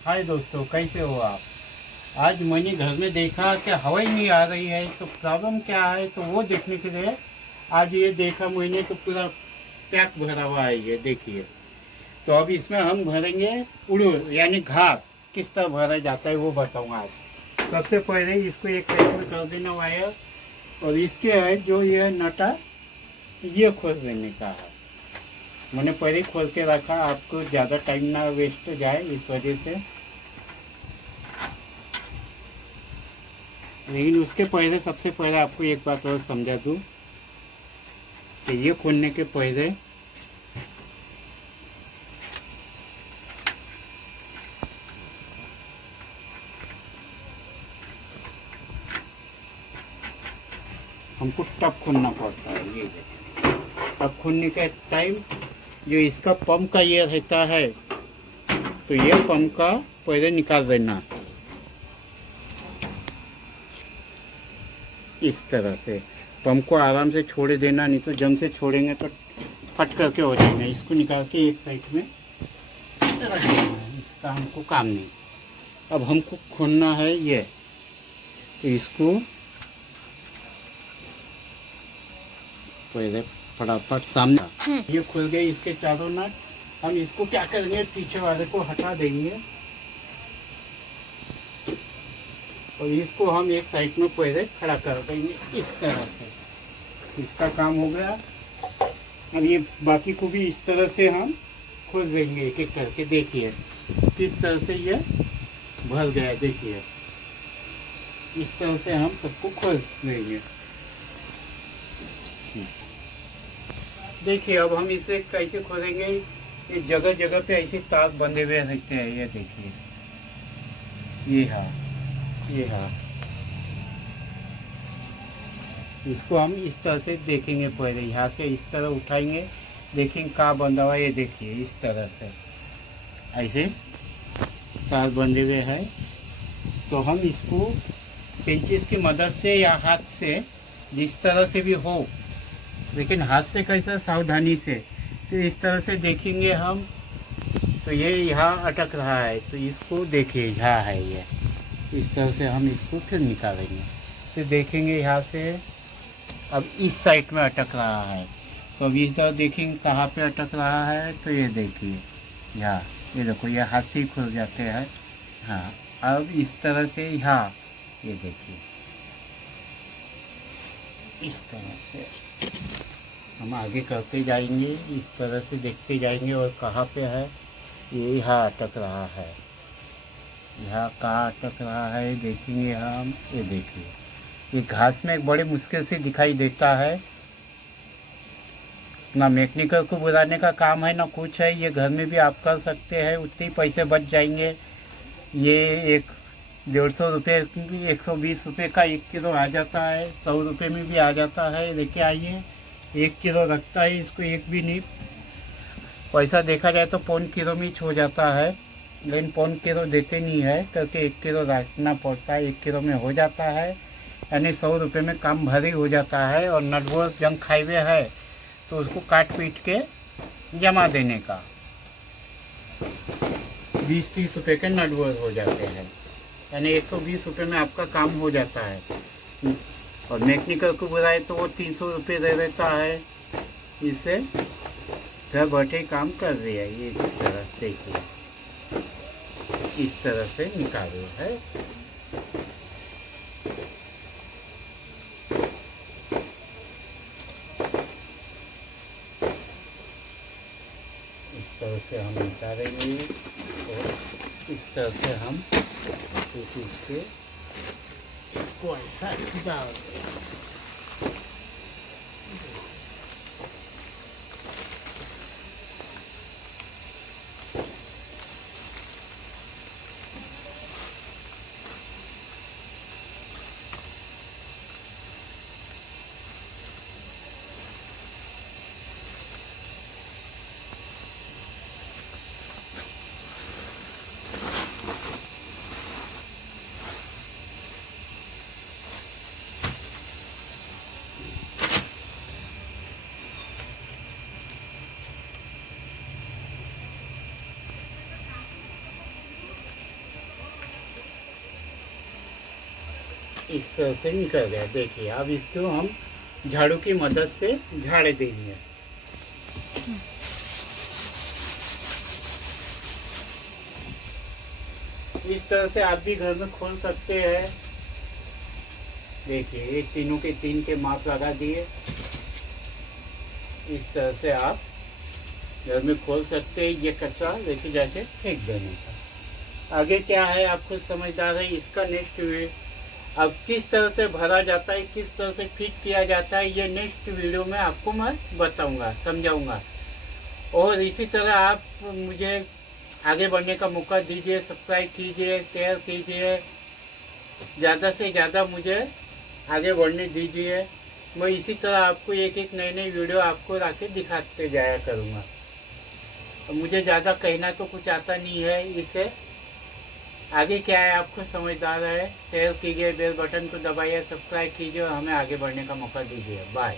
हाय दोस्तों, कैसे हो आप। आज मैंने घर में देखा कि हवा ही नहीं आ रही है, तो प्रॉब्लम क्या है तो वो देखने के लिए आज ये देखा मैंने, तो पूरा पैक भरा हुआ है ये देखिए। तो अब इसमें हम भरेंगे उड़ू यानी घास। किस तरह भरा जाता है वो बताऊंगा आज। सबसे पहले इसको एक साइड में कर देना वायर, और इसके है जो ये नटा ये खोल देने का है। मैंने पहले ही खोल के रखा, आपको ज़्यादा टाइम ना वेस्ट हो जाए इस वजह से। लेकिन उसके पहले सबसे पहले आपको एक बात और समझा दूँ कि ये खोलने के पहले हमको टब खोलना पड़ता है। ये टब खोलने के टाइम जो इसका पंप का ये रहता है, तो ये पंप का पहले निकाल देना इस तरह से। पंप को आराम से छोड़ देना, नहीं तो जम से छोड़ेंगे तो फट करके हो जाएगा। इसको निकाल के एक साइड में रख देना है, इसका हमको काम नहीं। अब हमको खोलना है ये, तो इसको पहले फटाफट सामने ये खुल गए इसके चारों नट। हम इसको क्या करेंगे, पीछे वाले को हटा देंगे और इसको हम एक साइड में पहले खड़ा कर देंगे इस तरह से। इसका काम हो गया। अब ये बाकी को भी इस तरह से हम खोल देंगे एक एक करके। देखिए किस तरह से ये भर गया, देखिए इस तरह से हम सबको खोल देंगे। देखिए अब हम इसे कैसे खोलेंगे। ये जगह जगह पे ऐसे तार बंधे हुए रहते हैं, ये देखिए। ये हाँ इसको हम इस तरह से देखेंगे। पहले यहाँ से इस तरह उठाएंगे, देखेंगे कहाँ बंधा हुआ। ये देखिए इस तरह से ऐसे तार बंधे हुए हैं। तो हम इसको पेंचिस की मदद से या हाथ से जिस तरह से भी हो, लेकिन हाथ से कैसा सावधानी से, तो इस तरह से देखेंगे हम। तो ये यहाँ अटक रहा है, तो इसको देखिए यहाँ है ये। इस तरह से हम इसको फिर निकालेंगे, फिर देखेंगे यहाँ से। अब इस साइड में अटक रहा है, तो अब इस तरह देखेंगे कहाँ पे अटक रहा है। तो ये देखिए यहाँ, ये देखो ये हाथ से ही खुल जाते हैं। हाँ अब इस तरह से यहाँ ये देखिए इस तरह से हम आगे करते जाएंगे, इस तरह से देखते जाएंगे। और कहाँ पे है ये, यहाँ अटक रहा है। यहाँ कहाँ अटक रहा है देखेंगे हम। ये देखिए ये घास में एक बड़े मुश्किल से दिखाई देता है। ना मैकेनिकल को बुलाने का काम है ना कुछ है, ये घर में भी आप कर सकते हैं, उतने ही पैसे बच जाएंगे। ये एक 150 रुपये 120 रुपये का 1 किलो आ जाता है, 100 रुपये में भी आ जाता है। लेके आइए, 1 किलो रखता है इसको, एक भी नहीं। पैसा देखा जाए तो 1.25 किलो में हो जाता है, लेकिन 1.25 किलो देते नहीं है करके 1 किलो रखना पड़ता है। 1 किलो में हो जाता है, यानी 100 रुपये में काम भरी हो जाता है। और नटवर जंग खाए हुए है तो उसको काट पीट के जमा देने का 20-30 रुपये के नटवर हो जाते हैं, यानी 120 रुपये में आपका काम हो जाता है। और मैकेनिकल को बुलाए तो वो 300 रुपये दे देता है। इससे घर बैठे काम कर रही है। ये इस तरह देखिए इस तरह से निकालो है। इस तरह से हम निकालेंगे और इस तरह से हम से इसको ऐसा डाल देंगे। इस तरह से निकल गया। देखिए अब इसको हम झाड़ू की मदद से झाड़ देंगे। इस तरह से आप भी घर में खोल सकते हैं। देखिए ये तीनों के तीन के माप लगा दिए। इस तरह से आप घर में खोल सकते हैं। ये कचरा लेके जाके फेंक देने का। आगे क्या है आप खुद समझदार है। इसका नेक्स्ट वीडियो अब किस तरह से भरा जाता है, किस तरह से फिट किया जाता है, ये नेक्स्ट वीडियो में आपको मैं बताऊंगा, समझाऊंगा। और इसी तरह आप मुझे आगे बढ़ने का मौका दीजिए, सब्सक्राइब कीजिए, शेयर कीजिए, ज़्यादा से ज़्यादा मुझे आगे बढ़ने दीजिए। मैं इसी तरह आपको एक एक नई नई वीडियो आपको लाके दिखाते जाया करूँगा। मुझे ज़्यादा कहना तो कुछ आता नहीं है। इससे आगे क्या है आपको समझदार है। शेयर कीजिए, बेल बटन को दबाइए, सब्सक्राइब कीजिए और हमें आगे बढ़ने का मौका दीजिए। बाय।